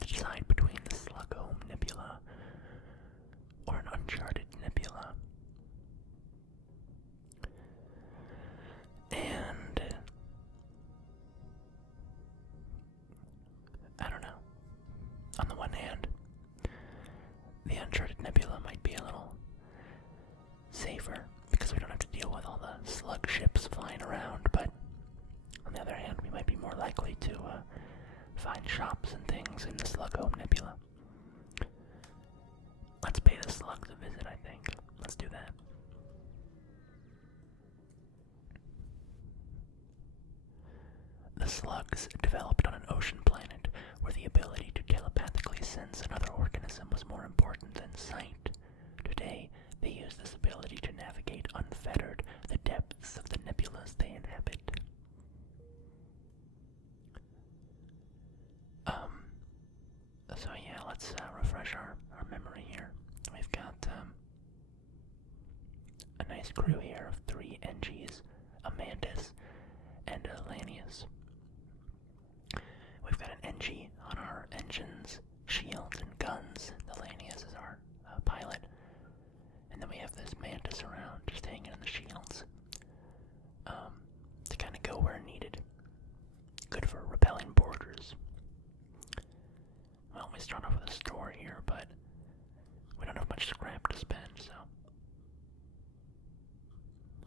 to decide between the Slugholm Nebula or an uncharted nebula. And I don't know. On the one hand, the uncharted nebula might be a little safer because we don't have to deal with all the slug ships flying around, but on the other hand, we might be more likely to find shops and things in the Slugholm Nebula. Let's pay the slugs a visit, I think. Let's do that. The slugs developed on an ocean planet where the ability to telepathically sense another organism was more important than sight. Today, they use this ability to navigate unfettered the depths of the nebulas they inhabit. So yeah, let's refresh our memory here. We've got a nice crew here of 3 Engis, a Mantis, and a Lanius. We've got an Engi on our engines, shields, and guns. The Lanius is our pilot. And then we have this Mantis around, just hanging in the shields, to kind of go where needed. Good for repelling boarders. Well, we start off with a store here, but we don't have much scrap to spend, so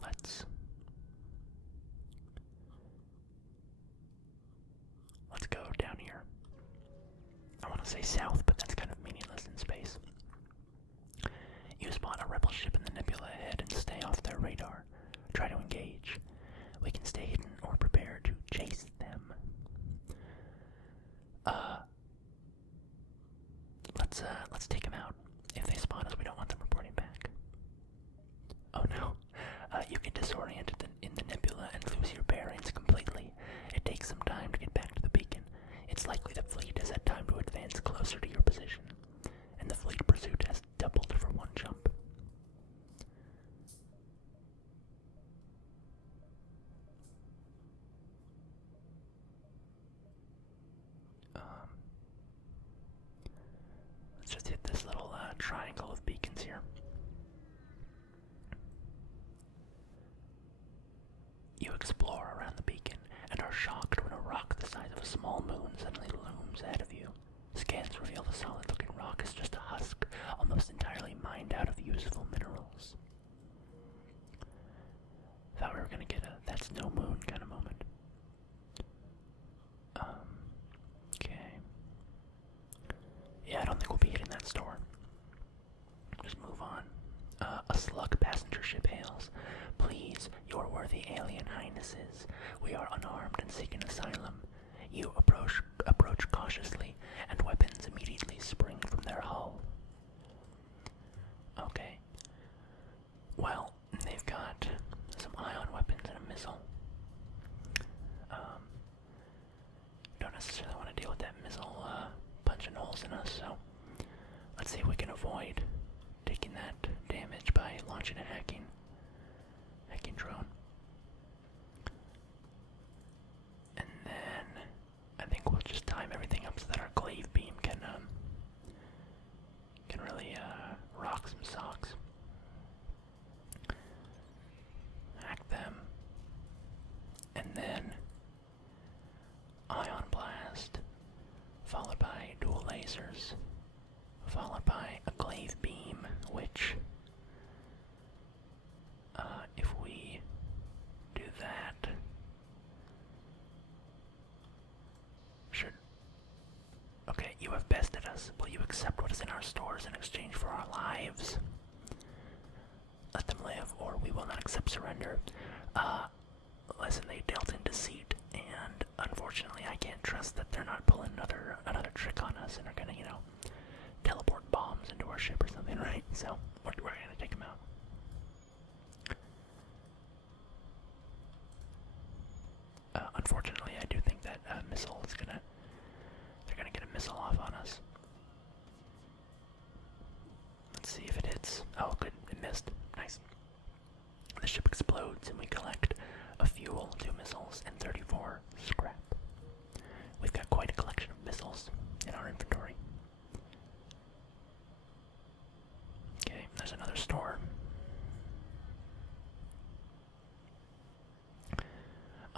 let's go down here. I want to say south, but that's kind of meaningless in space. You spot a rebel ship in the nebula ahead and stay off their radar. Try to engage. We can stay hidden or prepare to chase them. Let's take them out. If they spot us, we don't want them reporting back. Oh no. You get disoriented in the nebula and lose your bearings completely. It takes some time to get back to the beacon. It's likely the fleet has had time to advance closer to your position, and the fleet pursuit has doubled for one jump. Let's just hit this little triangle of beacons here. You explore around the beacon and are shocked when a rock the size of a small moon suddenly looms ahead of you. Scans reveal the solid-looking rock is just a husk, almost entirely mined out of useful minerals. Thought we were gonna get a "that's no moon" kind of moment. Okay. Yeah, I don't think we'll be hitting that store. Just move on. A slug passenger ship hails. Please, your worthy alien highnesses, we are unarmed and seek an asylum. You approach cautiously, and weapons immediately spring from their hull. Okay. Well, they've got some ion weapons and a missile. Don't necessarily want to deal with that missile punching holes in us, so let's see if we can avoid taking that damage by launching a hacking drone. And then I think we'll just time everything up so that our glaive beam can really rock some socks. Hack them. And then ion blast, followed by dual lasers, followed by a glaive beam, which if we do that, should... Okay, you have bested us. Will you accept what is in our stores in exchange for our lives? Let them live, or we will not accept surrender. Listen, they dealt in deceit, and unfortunately I can't trust that they're not pulling another trick on us and are gonna, teleport bombs into our ship or something, right? So, we're gonna take them out. Unfortunately, I do think that missile is they're gonna get a missile off on us. Let's see if it hits. Oh, good, it missed. Nice. The ship explodes and we collect a fuel, 2 missiles, and 34 scrap. We've got quite a collection of missiles in our inventory.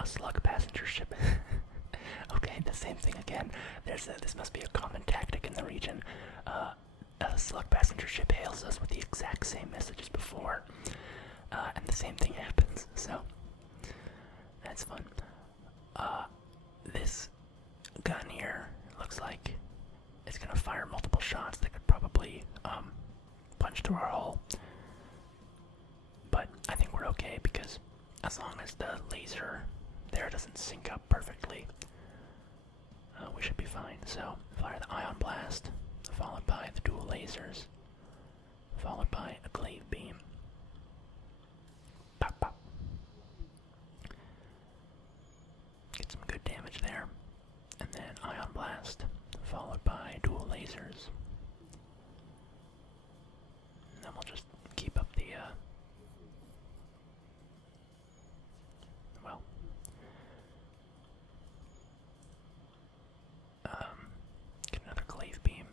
A slug passenger ship. Okay, the same thing again. This must be a common tactic in the region. A slug passenger ship hails us with the exact same message as before, and the same thing happens. So that's fun. This gun here looks like it's gonna fire multiple shots that could probably punch through our hull. But I think we're okay because as long as the laser there doesn't sync up perfectly, we should be fine. So fire the ion blast, followed by the dual lasers, followed by a glaive beam. Pop, pop. Get some good damage there. And then ion blast, followed by dual lasers. And then we'll just keep up the, get another glaive beam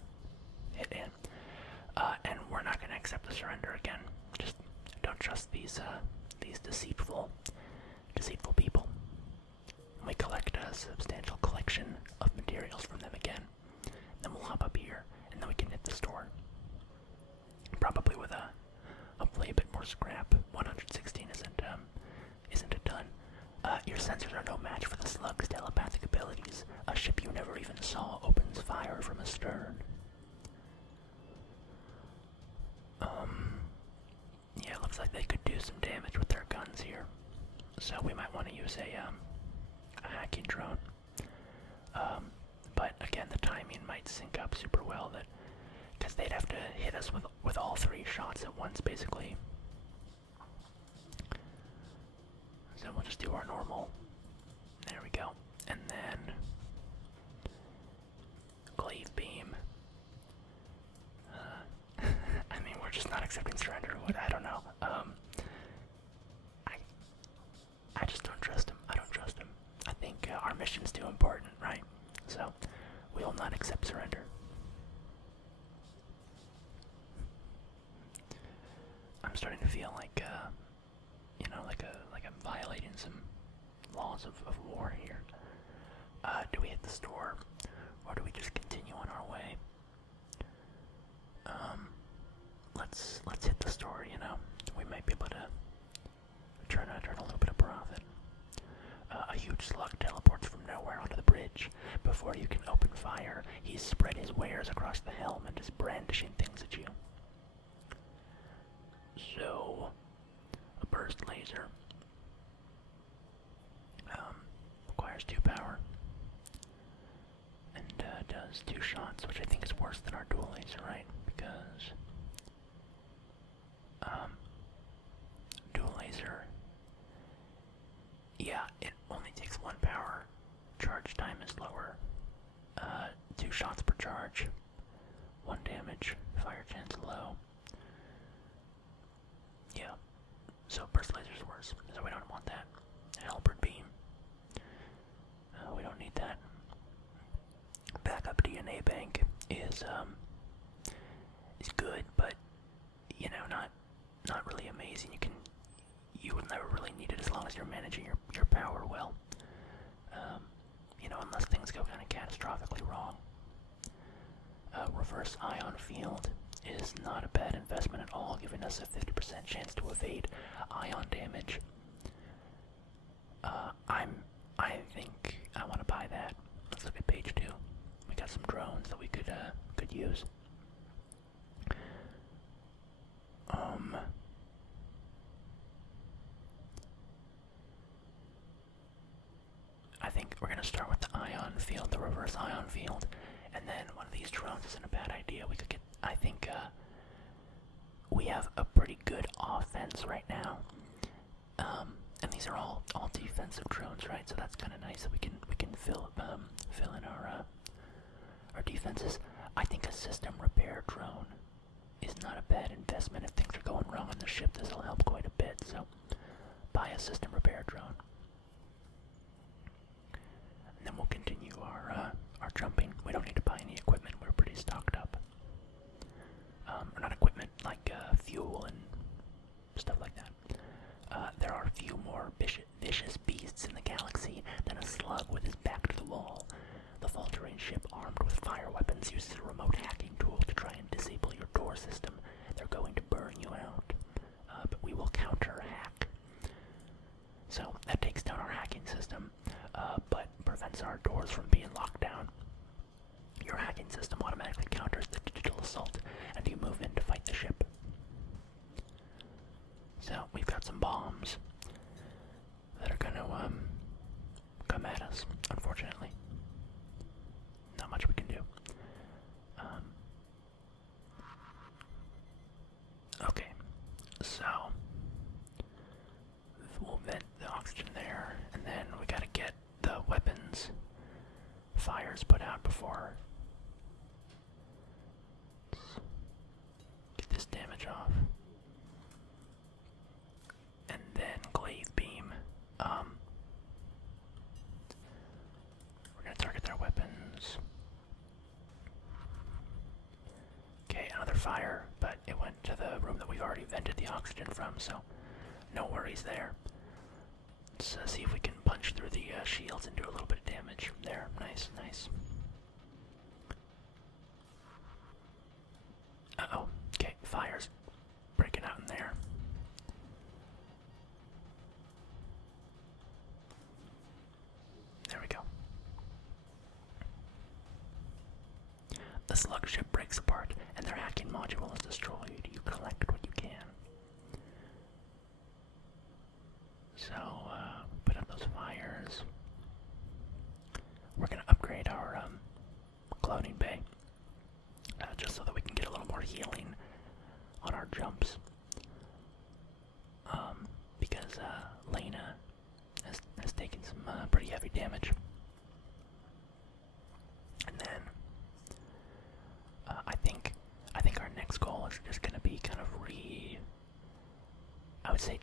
hit in. And we're not going to accept the surrender again. Just don't trust these deceitful people. We collect a substantial collection of materials from them again. Then we'll hop up here, and then we can hit the store. Probably with hopefully a bit more scrap. 116 isn't a ton. Your sensors are no match for the slug's telepathic abilities. A ship you never even saw opens fire from astern. Yeah, looks like they could do some damage with their guns here. So we might want to use a hacking drone. But again, the timing might sync up super well, that because they'd have to hit us with all three shots at once, basically. So we'll just do our normal. There we go. And then glaive beam. I mean, we're just not accepting surrender. What? I don't know. I just don't trust him. I don't trust him. I think our mission's too important, right? So we will not accept surrender. I'm starting to feel like, like I'm violating some laws of war here. Do we hit the store, or do we just continue on our way? Let's hit the store. We might be able to turn a little bit of profit. A huge slug teleports from nowhere onto the bridge. Before you can open fire, he's spread his wares across the helm and is brandishing things at you. So, a burst laser requires 2 power and does 2 shots, which I think is worse than our dual laser, right? Because dual laser, yeah, it only takes 1 power. Charge time is lower. 2 shots per charge. 1 damage. Fire chance low. Yeah. So burst laser's worse. So we don't want that. Halberd beam. We don't need that. Backup DNA bank is good, but not really amazing. You would never really need it as long as you're managing your power well. Unless things go kind of catastrophically wrong. Reverse ion field is not a bad investment at all, giving us a 50% chance to evade ion damage. I think I want to buy that. Let's look at page 2. We got some drones that we could use. I think we're gonna start with the ion field, the reverse ion field, and then one of these drones isn't a bad idea. We could get. I think we have a pretty good offense right now, and these are all defensive drones, right? So that's kind of nice that we can fill in our defenses. I think a system repair drone is not a bad investment. If things are going wrong on the ship, this will help quite a bit. So buy a system repair drone. And then we'll continue our jumping. We don't need to buy any equipment. We're pretty stocked up. Or not equipment, like fuel and stuff like that. There are a few more vicious beasts in the galaxy. assault, and you move in to fight the ship. So we've got some bombs that are gonna come at us, unfortunately. Not much we can do. Okay, so we'll vent the oxygen there, and then we gotta get the weapons fires put out before. Get this damage off. And then glaive beam. We're gonna target their weapons. Okay, another fire, but it went to the room that we've already vented the oxygen from, so no worries there. Let's see if we can punch through the shields and do a little bit of damage. There, nice, nice. Uh-oh, okay, fire's breaking out in there. There we go. The slug ship breaks apart, and their hacking module is destroyed. You collect what you can. So, put up those fires. We're gonna upgrade our cloning bay, just so that we can get a little more healing on our jumps. Because Lena has taken some pretty heavy damage. And then I think our next goal is just gonna be kind of I would say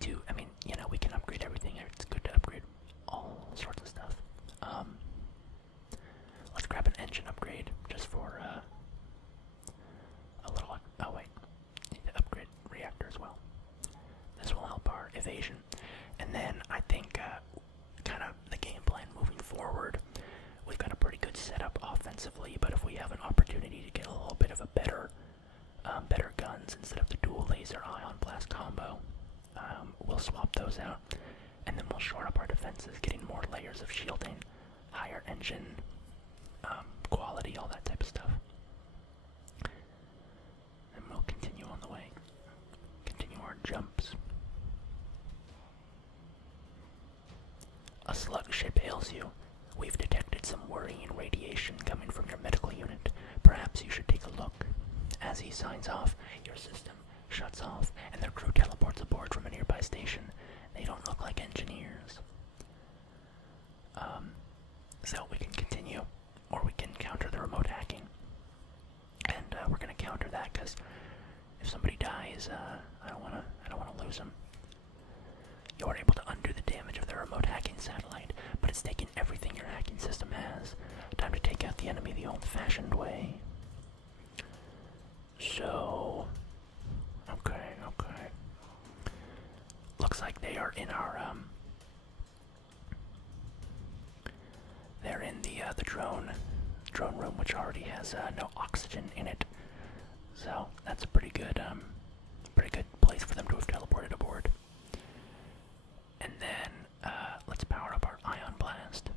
we can upgrade everything. It's good to upgrade all sorts of stuff. Let's grab an engine upgrade just for a little. Oh wait, need to upgrade reactor as well. This will help our evasion. And then I think kind of the game plan moving forward, we've got a pretty good setup offensively, but if we have an opportunity to get a little bit of a better guns instead of the dual laser ion blast combo, we'll swap those out, and then we'll shore up our defenses, getting more layers of shielding, higher engine quality, all that type of stuff. And we'll continue on the way. Continue our jumps. A slug ship hails you. We've detected some worrying radiation coming from your medical unit. Perhaps you should take a look. As he signs off, your system shuts off, and their crew teleports aboard from a nearby station. They don't look like engineers. So we can continue, or we can counter the remote hacking. And we're gonna counter that, because if somebody dies, I don't wanna lose them. You are able to undo the damage of the remote hacking satellite, but it's taken everything your hacking system has. Time to take out the enemy the old-fashioned way. So, okay. Looks like they are in our they're in the drone room, which already has no oxygen in it. So that's a pretty good place for them to have teleported aboard. And then let's power up our ion blast.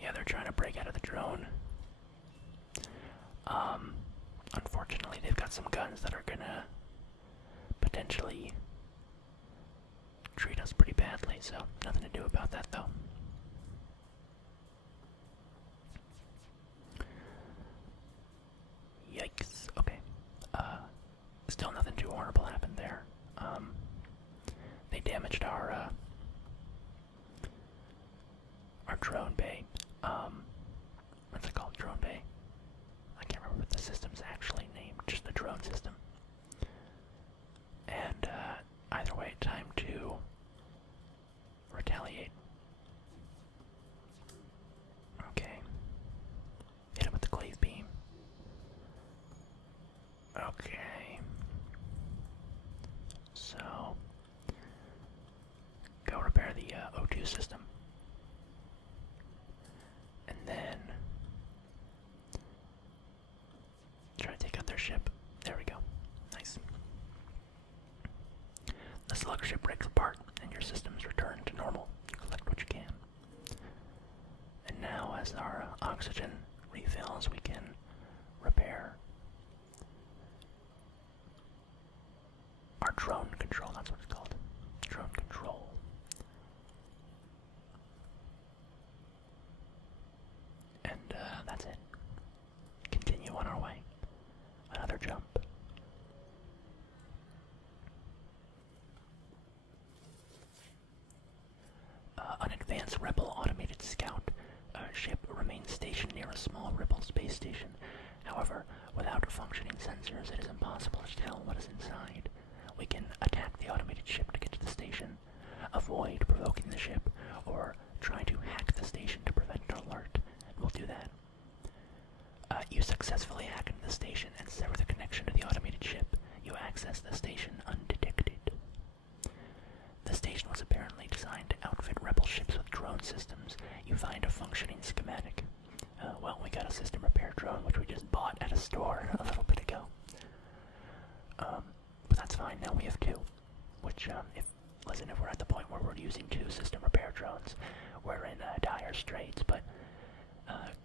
Yeah, they're trying to break out of the drone. Unfortunately, they've got some guns that are gonna potentially treat us pretty badly, so nothing to do about that though. Yikes. Okay. Still nothing too horrible happened there. They damaged our drone bay. What's it called? Drone bay? I can't remember what the system's actually named, just the drone system. And either way, time to retaliate. Okay. Hit him with the glaive beam. Okay. So, go repair the O2 system. And then try to take out their ship. There we go. Nice. The slug ship breaks apart, and your systems return to normal. Collect what you can. And now, as our oxygen refills, we can repair. Our drone control, that's what it's called. Drone control. And that's it. Continue on our way. Another jump. An advanced Rebel automated scout ship remains stationed near a small Rebel space station. However, without functioning sensors, it is impossible to tell what is inside. We can attack the automated ship to get to the station, avoid provoking the ship, or try to hack the station to prevent an alert. We'll do that. You successfully hack into the station and sever the connection to the automated ship. You access the station undetected. The station was apparently designed to outfit Rebel ships with drone systems. You find a functioning schematic. Well, we got a system repair drone, which we just bought at a store a little bit ago. But that's fine, now we have two. Which, if we're at the point where we're using two system repair drones, we're in dire straits, but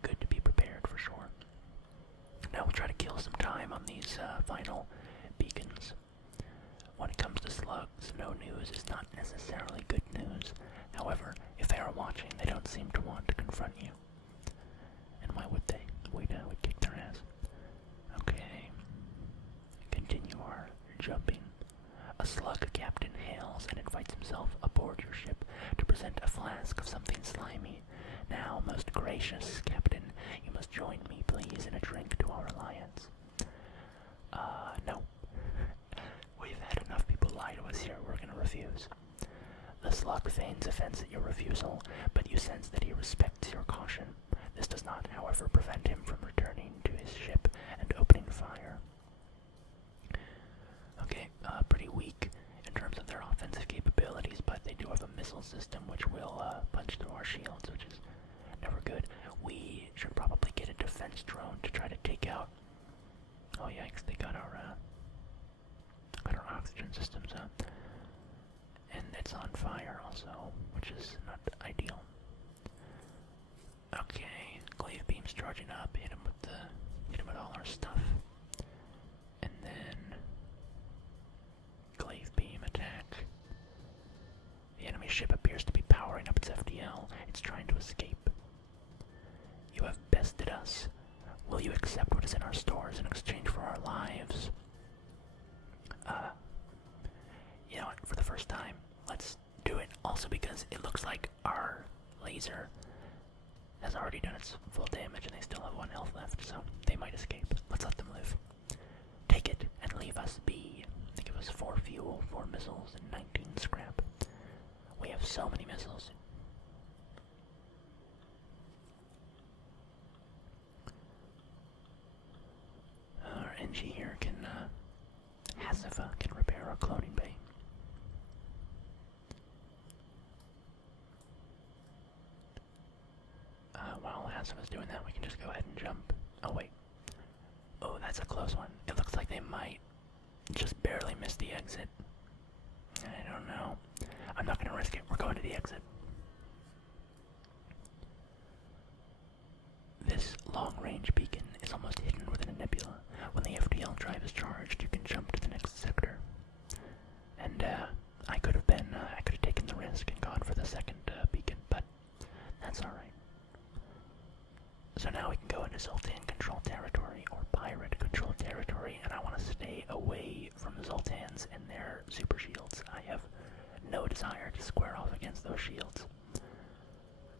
good to be prepared for sure. Now we'll try to kill some time on these final beacons. When it comes to slugs, no news is not necessarily good news. However, if they are watching, they don't seem to want to confront you. And why would they? We'd kick their ass. Okay. Continue our jumping. A slug captain hails and invites himself aboard your ship to present a flask of something slimy. Now, most gracious captain, you must join me, please, in a drink to our alliance. No. We've had enough people lie to us here, we're gonna refuse. The slug feigns offense at your refusal, but you sense that he respects your caution. This does not, however, prevent him from returning to his ship and opening fire. Okay, pretty weak in terms of their offensive capabilities, but they do have a missile system which will punch through our shields, which is never good. We should probably get a defense drone to try to take out... Oh yikes, they got our oxygen systems up. And it's on fire also, which is not ideal. Okay, glaive beam's charging up, hit him with all our stuff. And then glaive beam attack. The enemy ship appears to be powering up its FDL. It's trying to escape. You have bested us. Will you accept what is in our stores in exchange for our lives? You know what, for the first time, let's do it. Also because it looks like our laser has already done its full damage and they still have 1 health left, so they might escape. Let's let them live. Take it and leave us be. They give us 4 fuel, 4 missiles, and 19 scrap. We have so many missiles. Our Engi here can, Hasifa can repair our cloning bay. While Hasifa's doing that, we can just go ahead and jump. Oh wait. Oh, that's a close one. It looks like they might just barely miss the exit. I don't know. I'm not gonna risk it. We're going to the exit. This long-range beacon is almost hidden within a nebula. When the FDL drive is charged, you can jump to the next sector. And I could have taken the risk and gone for the second beacon, but that's alright. So now we can go into Zoltan control territory or pirate control territory, and I want to stay away from the Zoltans and their super shields. I have no desire to square off against those shields.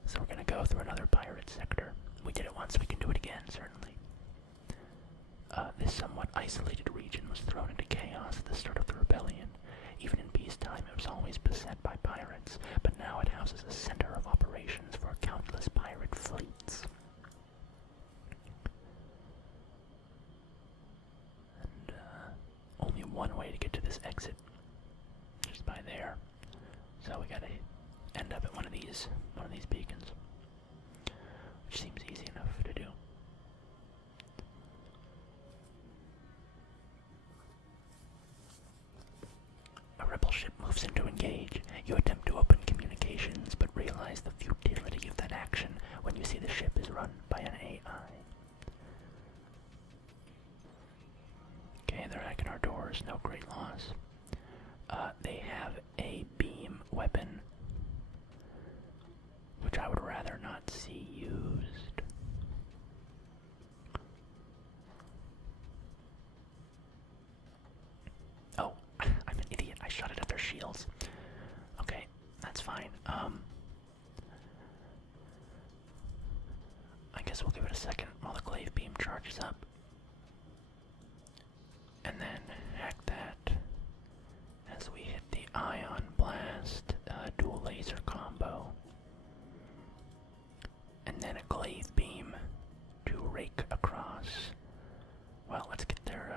So we're going to go through another pirate sector. We did it once, we can do it again, certainly. This somewhat isolated region was thrown into chaos at the start of the rebellion. Even in peacetime, it was always beset by pirates, but now it houses a center of operations for countless pirate fleets. And only one way to get to this exit, just by there. So we gotta end up at one of these beacons, which seems easy enough to do. A rebel ship moves in to engage. You attempt to open communications, but realize the futility of that action when you see the ship is run by an AI. There's no great loss. They have a beam weapon, which I would rather not see used. Oh, I'm an idiot. I shot it at their shields. Okay, that's fine. I guess we'll give it a second while the glaive beam charges up. And then hack that as we hit the ion blast, dual laser combo. And then a glaive beam to rake across. Well, let's get their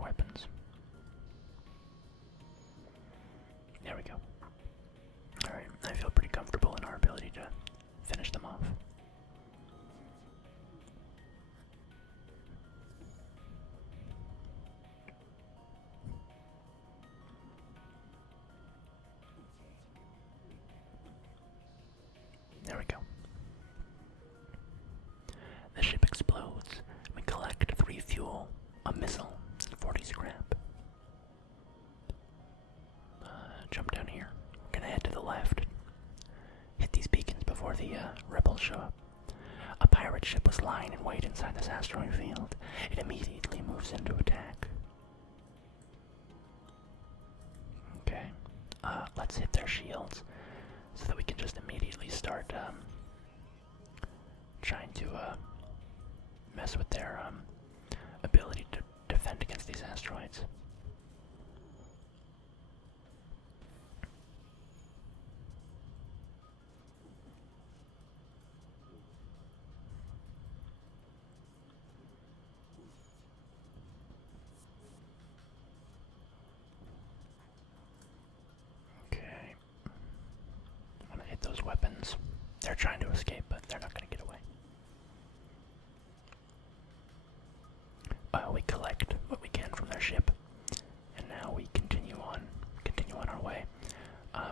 weapons. There we go. Alright, I feel pretty comfortable in our ability to finish them off. There we go. The ship explodes. We collect 3 fuel, a missile, and 40 scrap. Jump down here. We're gonna head to the left. Hit these beacons before the rebels show up. A pirate ship was lying in wait inside this asteroid field. It immediately moves into attack. Okay. Let's hit their shields so that we can just immediately start trying to mess with their ability to defend against these asteroids. Okay. I'm gonna hit those weapons. They're trying to escape, but they're not gonna get away. We collect what we can from their ship, and now we continue on our way.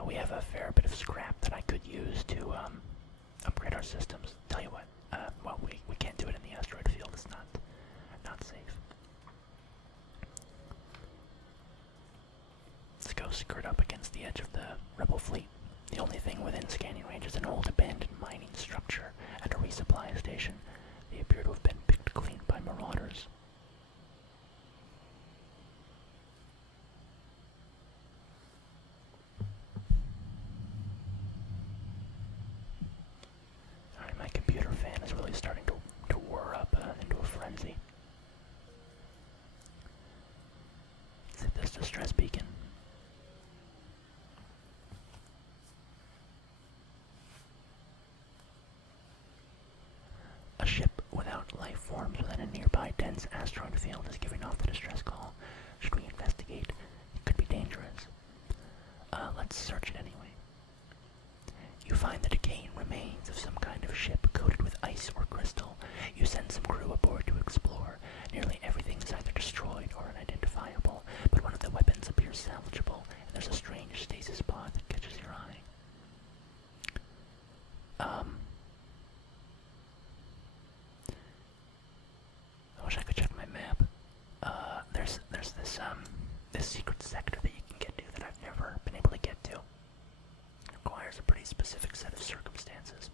We have a fair bit of scrap that I could use to upgrade our systems. Tell you what, well, we can't do it in the asteroid field. It's not safe. Let's go skirt up against the edge of the rebel fleet. The only thing within scanning range is an old abandoned mining structure and a resupply station. They appear to have been picked clean by marauders. Alright, my computer fan is really starting to whir up into a frenzy. Let's hit this distress beacon. A ship without life forms within a nearby dense asteroid field is giving off the distress call. Should we investigate? It could be dangerous. Let's search it anyway. You find the decaying remains of some kind of ship coated with ice or crystal. You send some crew aboard to explore. Nearly everything is either destroyed or unidentifiable, but one of the weapons appears salvageable, and there's a strange stasis pod that catches your eye. I wish I could check my map. There's this secret sector that you can get to that I've never been able to get to. It requires a pretty specific set of circumstances.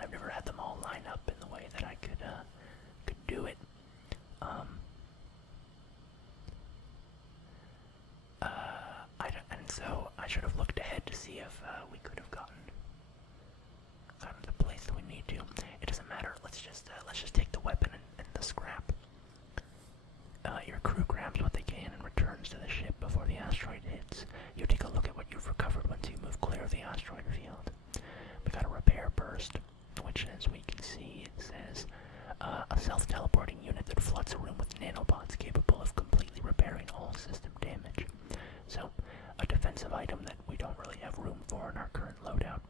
I've never had them all line up in the way that I could do it. And so I should have looked ahead to see if we could have gotten to the place that we need to. It doesn't matter. Let's just take the weapon and the scrap. Your crew grabs what they can and returns to the ship before the asteroid hits. You take a look at what you've recovered once you move clear of the asteroid field. We got a repair burst, which, as we can see, it says a self-teleporting unit that floods a room with nanobots capable of completely repairing all system damage. So, a defensive item that we don't really have room for in our current loadout.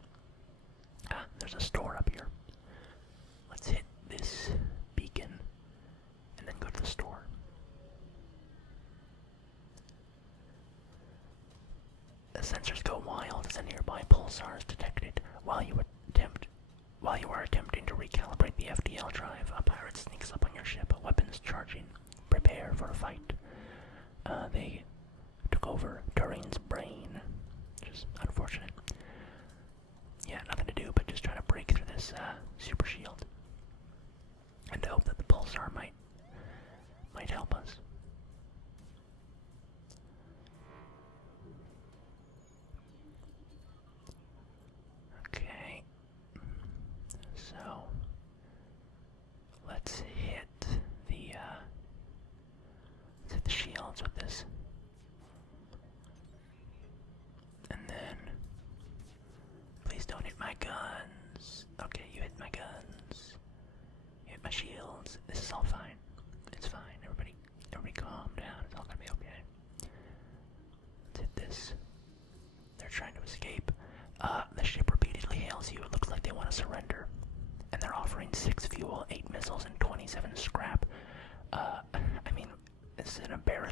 There's a store up here. Let's hit this beacon and then go to the store. The sensors go wild as a nearby pulsar is detected. While you are attempting to recalibrate the FDL drive, a pirate sneaks up on your ship, weapons charging. Prepare for a fight.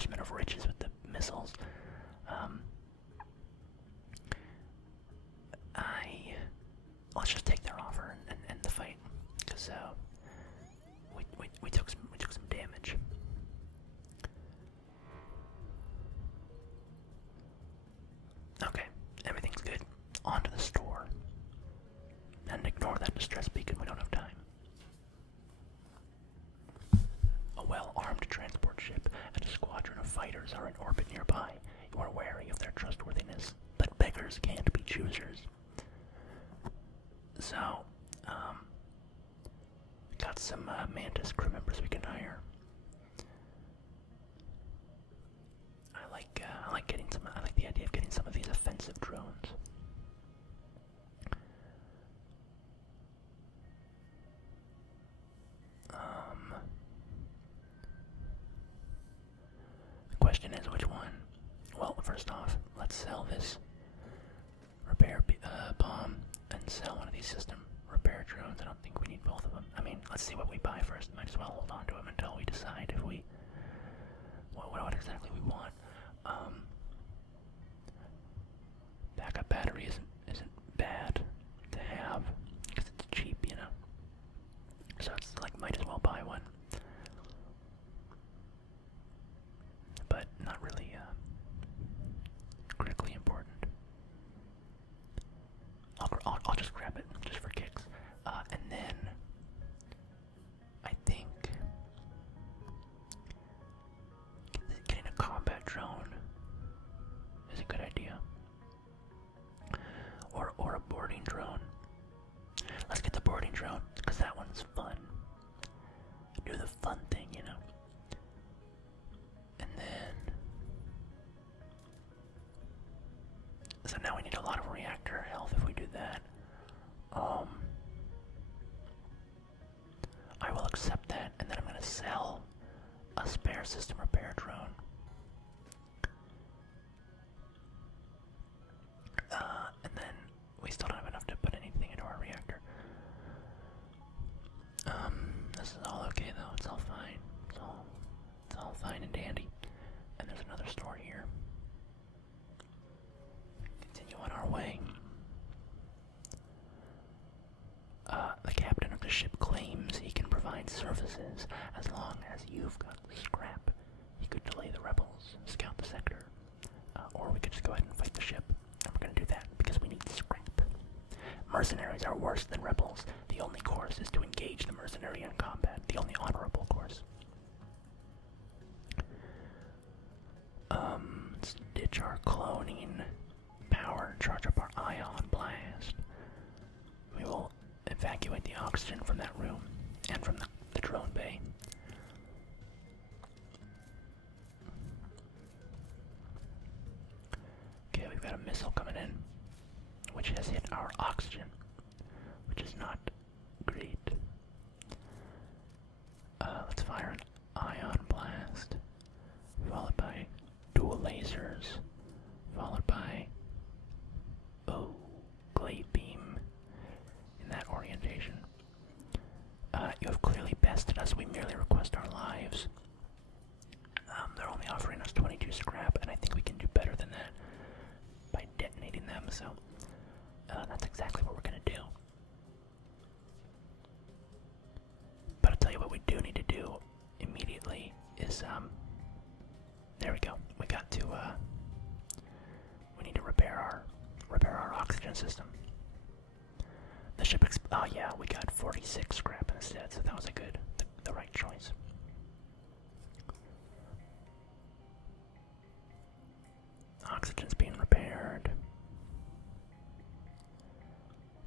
Enforcement of Riches with the missiles. Let's just take their offer and end the fight, because we took some damage. Okay, everything's good. On to the store. And ignore that distress beacon, we don't have time. A well-armed transport ship and a squadron of fighters are in orbit nearby. You are wary of their trustworthiness, but beggars can't be choosers. So, got some Mantis crew members we can hire. I like the idea of getting some of these offensive drones. The question is which one? Well, first off, let's sell this repair bomb and sell one of these system repair drones. I don't think we need both of them. I mean, let's see what we buy first. Might as well hold on to them until we decide if we what exactly we want. Backup battery isn't bad to have because it's cheap, you know. So it's like might as well buy one, but not really critically important. I'll just grab it just for kicks, and then I think getting a combat drone is a good idea, or a boarding drone. Let's get the boarding drone because that one's fun. Do the fun thing, you know. And then, so now we need a lot of reactor health if we do that. I will accept that, and then I'm going to sell a spare system repair drone. And then we still don't have enough to put anything into our reactor. This is all okay though. It's all fine. It's all fine and dandy. And there's another store here. Continue on our way. The captain of the ship claims he can provide services as long as you've got the scrap. He could delay the rebels, scout the sector, or we could just go ahead and fight the ship. And we're gonna do that because we need scrap. Mercenaries are worse than rebels. The only course is to engage the mercenary in combat. The only honorable course. Let's ditch our cloning power and charge up our ion blast. We will evacuate the oxygen from that room and from the drone bay. Okay, we've got a missile coming in, which has hit our oxygen, which is not great. Let's fire an ion blast, followed by dual lasers, followed by glade beam in that orientation. You have clearly bested us. We merely request our lives. They're only offering us 22 scrap, and I think we can do better than that by detonating them, so that's exactly what we're gonna do. But I'll tell you what we do need to do immediately is, there we go. We got to, we need to repair our oxygen system. The ship oh yeah, we got 46 scrap instead, so that was the right choice. Oxygen's being repaired.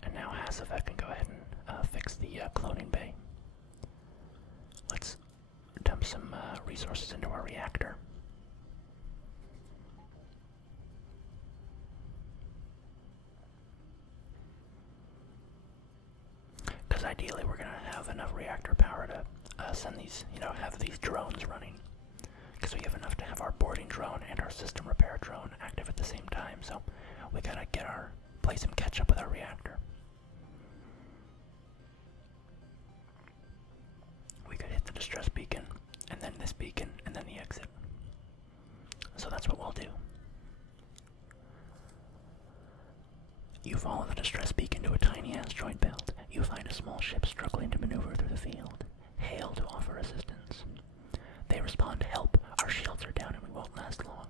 And now Hasselbeck can go ahead and fix the cloning bay. Let's dump some resources into our reactor. Because ideally we're going to have enough reactor power to send these, have these drones running. Because we have enough to have our boarding drone and our system repair drone active at the same time, so we gotta play some catch up with our reactor. We could hit the distress beacon, and then this beacon, and then the exit. That's what we'll do. You follow the distress beacon to a tiny asteroid belt. You find a small ship struggling to maneuver through the field. Hail to offer assistance. They respond, help, our shields are down and we won't last long.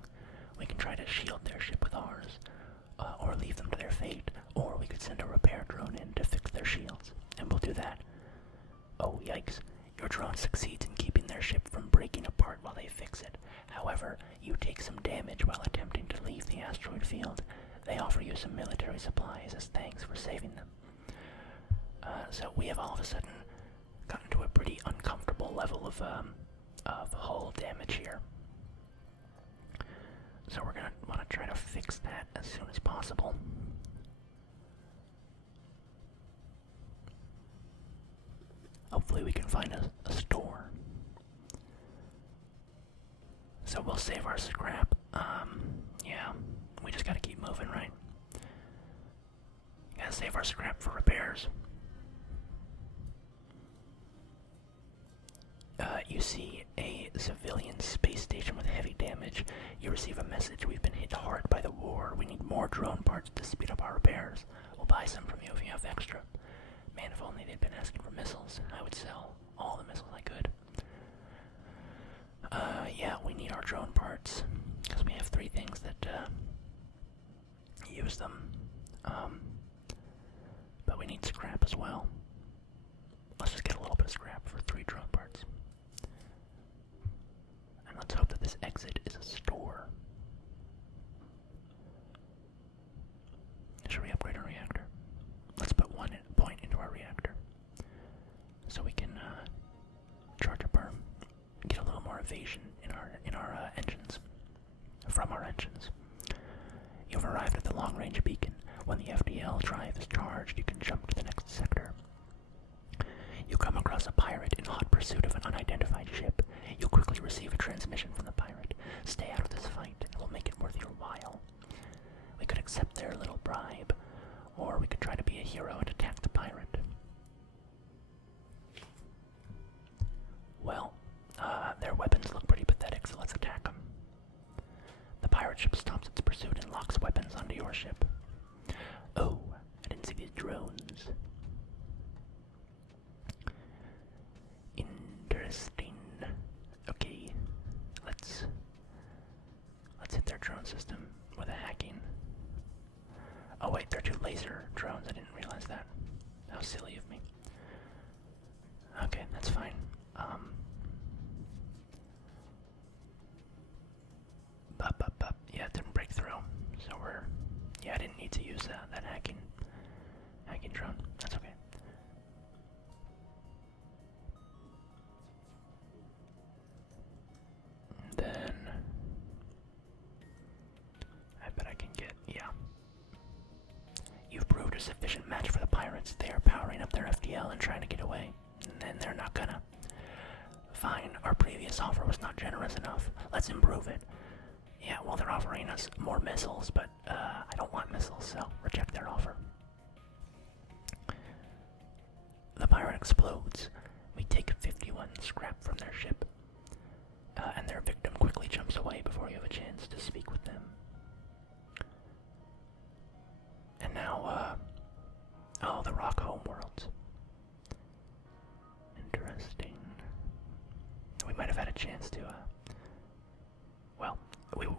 We can try to shield their ship with ours, or leave them to their fate, or we could send a repair drone in to fix their shields, and we'll do that. Oh, yikes. Your drone succeeds in keeping their ship from breaking apart while they fix it. However, you take some damage while attempting to leave the asteroid field. They offer you some military supplies as thanks for saving them. So we have all of a sudden gotten to a pretty uncomfortable level of hull damage here. So we're gonna want to try to fix that as soon as possible. Hopefully we can find a store. So we'll save our scrap. Yeah, we just gotta keep moving, right? Gotta save our scrap for repairs. You see a civilian space station with heavy damage. You receive a message. We've been hit hard by the war. We need more drone parts to speed up our repairs. We'll buy some from you if you have extra. Man, if only they'd been asking for missiles. I would sell all the missiles I could. Yeah, we need our drone parts. Because we have 3 things that, use them. But we need scrap as well. Let's just get a little bit of scrap for 3 drone parts. And let's hope that this exit is a store. Should we upgrade our reactor? Let's put 1 point into our reactor. So we can charge up our, get a little more evasion in our engines. From our engines. You've arrived at the long-range beacon. When the FDL drive is charged, you can jump to the next sector. You come across a pirate in hot pursuit of an unidentified ship. You'll quickly receive a transmission from the pirate. Stay out of this fight, and we'll make it worth your while. We could accept their little bribe, or we could try to be a hero and attack the pirate. Well, their weapons look pretty pathetic, so let's attack them. The pirate ship stops its pursuit and locks weapons onto your ship. Oh, I didn't see these drones. Interesting. Okay, let's hit their drone system with a hacking. Oh wait, they're 2 laser drones. I didn't realize that. How silly of me. Okay, that's fine. Yeah, it didn't break through. So yeah, I didn't need to use that hacking drone. That's okay. Then I bet I can get, yeah. You've proved a sufficient match for the pirates. They are powering up their FDL and trying to get away. And then they're not gonna. Fine, our previous offer was not generous enough. Let's improve it. Yeah, well, they're offering us more missiles, but I don't want missiles, so reject their offer. The pirate explodes. We take 51 scrap from their ship, and their victim quickly jumps away before you have a chance to speak with them. And now, oh, the rock homeworlds. Interesting. We might have had a chance to, well,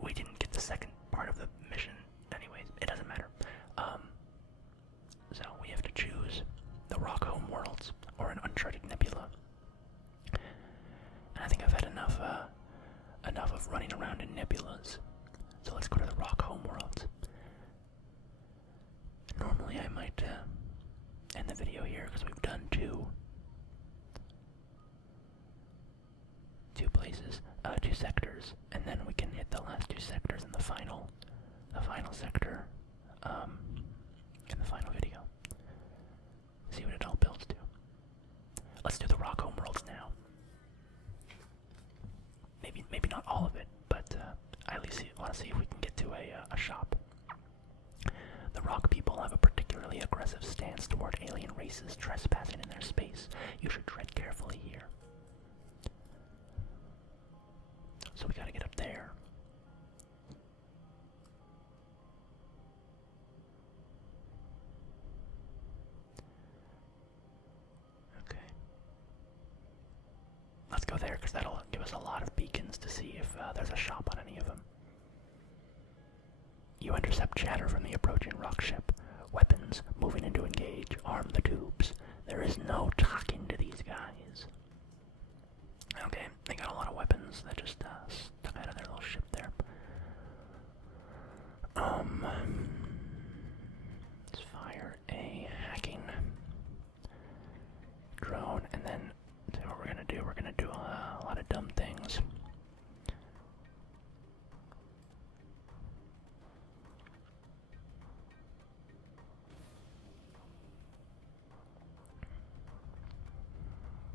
we didn't get the second part of the mission. Anyways, it doesn't matter. So we have to choose the rock homeworlds or an uncharted nebula. And I think I've had enough of running around in nebulas. So let's go to the rock homeworlds. Normally I might end the video here because we've done two places, 2 sectors, and then we can hit the last 2 sectors in the final sector, in the final video. See what it all builds to. Let's do the rock homeworlds now. Maybe not all of it, but I at least want to see if we can get to a shop. The rock people have a particularly aggressive stance toward alien races trespassing in their space. You should tread carefully here. So we gotta get up there. let's go there because that'll give us a lot of beacons to see if there's a shop on any of them. You intercept chatter from the approaching rock ship. Weapons moving in to engage. Arm the tubes. There is no talking to these guys. Okay, they got a lot of weapons that just stuck out of their little ship there. Let's fire a hacking drone, and then what we're gonna do, we're gonna do a lot of dumb things.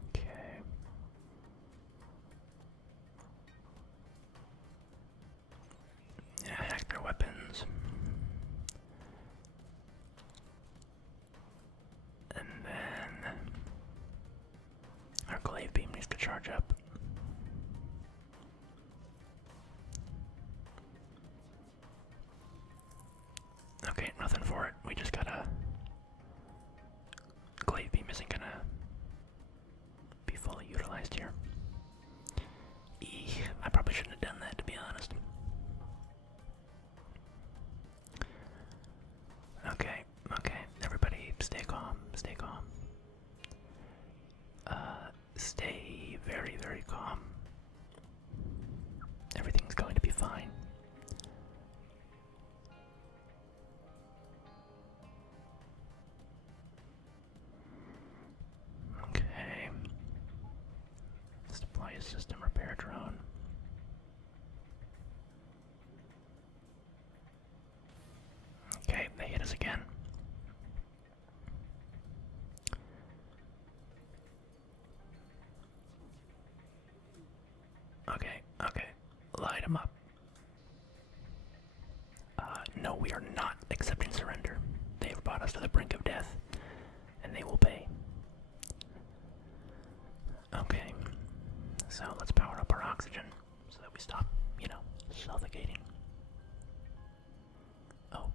Okay. Yeah, hack their weapons. And then our glaive beam needs to charge up. Okay, nothing for it. We just gotta. Glaive beam isn't gonna be fully utilized here. I probably shouldn't have done that, to be honest. Okay, everybody stay calm, stay calm. Stay very, very calm. Everything's going to be fine. Okay. Let's deploy a system repair drone. Okay, they hit us again. Okay, light them up. No, we are not accepting surrender. They have brought us to the brink of death, and they will pay. Okay, so let's power up our oxygen so that we stop, suffocating. Oh.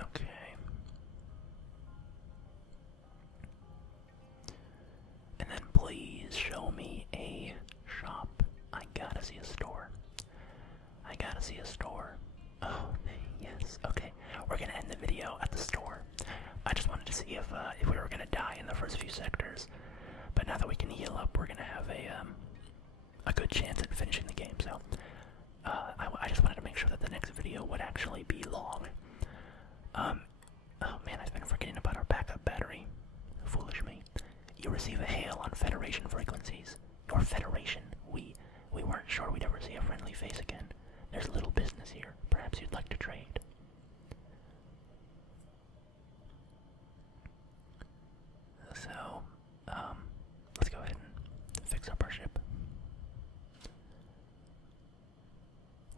Okay. And then please show me a shop. I gotta see a store. I gotta see a store. Oh, yes. Okay, we're gonna end the video at the store. I just wanted to see if we were gonna die in the first few sectors, but now that we can heal up, we're gonna have a good chance at finishing the game. So I just wanted to make sure that the next video would actually be long. Oh man, I've been forgetting about our backup battery. Foolish me. You receive a hail on Federation frequencies. Your Federation. We weren't sure we'd ever see a friendly face again. There's little business here. Perhaps you'd like to trade. So, let's go ahead and fix up our ship.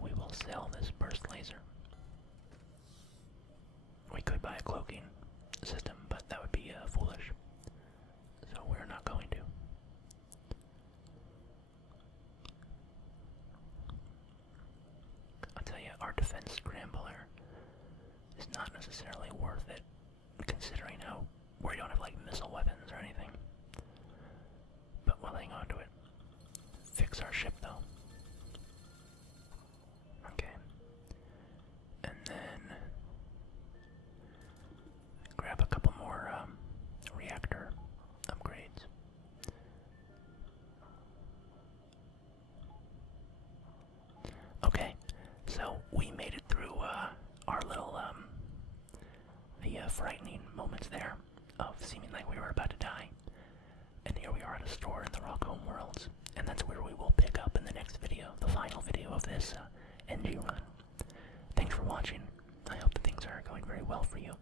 We will sell this burst laser. We could buy a cloaking system, but that would be foolish. So we're not going to. I'll tell you, our defense scrambler is not necessarily worth it, considering how we don't have like missile weapons or anything. But we'll hang on to it. Fix our ship though. Okay. And then grab a couple more reactor upgrades. Okay, so we made it through our little the frightening moments there of seeming like we were about to die. And here we are at a store in the Rock Home Worlds, and that's where we will pick up in the next video, the final video of this Engi run. Thanks for watching. I hope that things are going very well for you.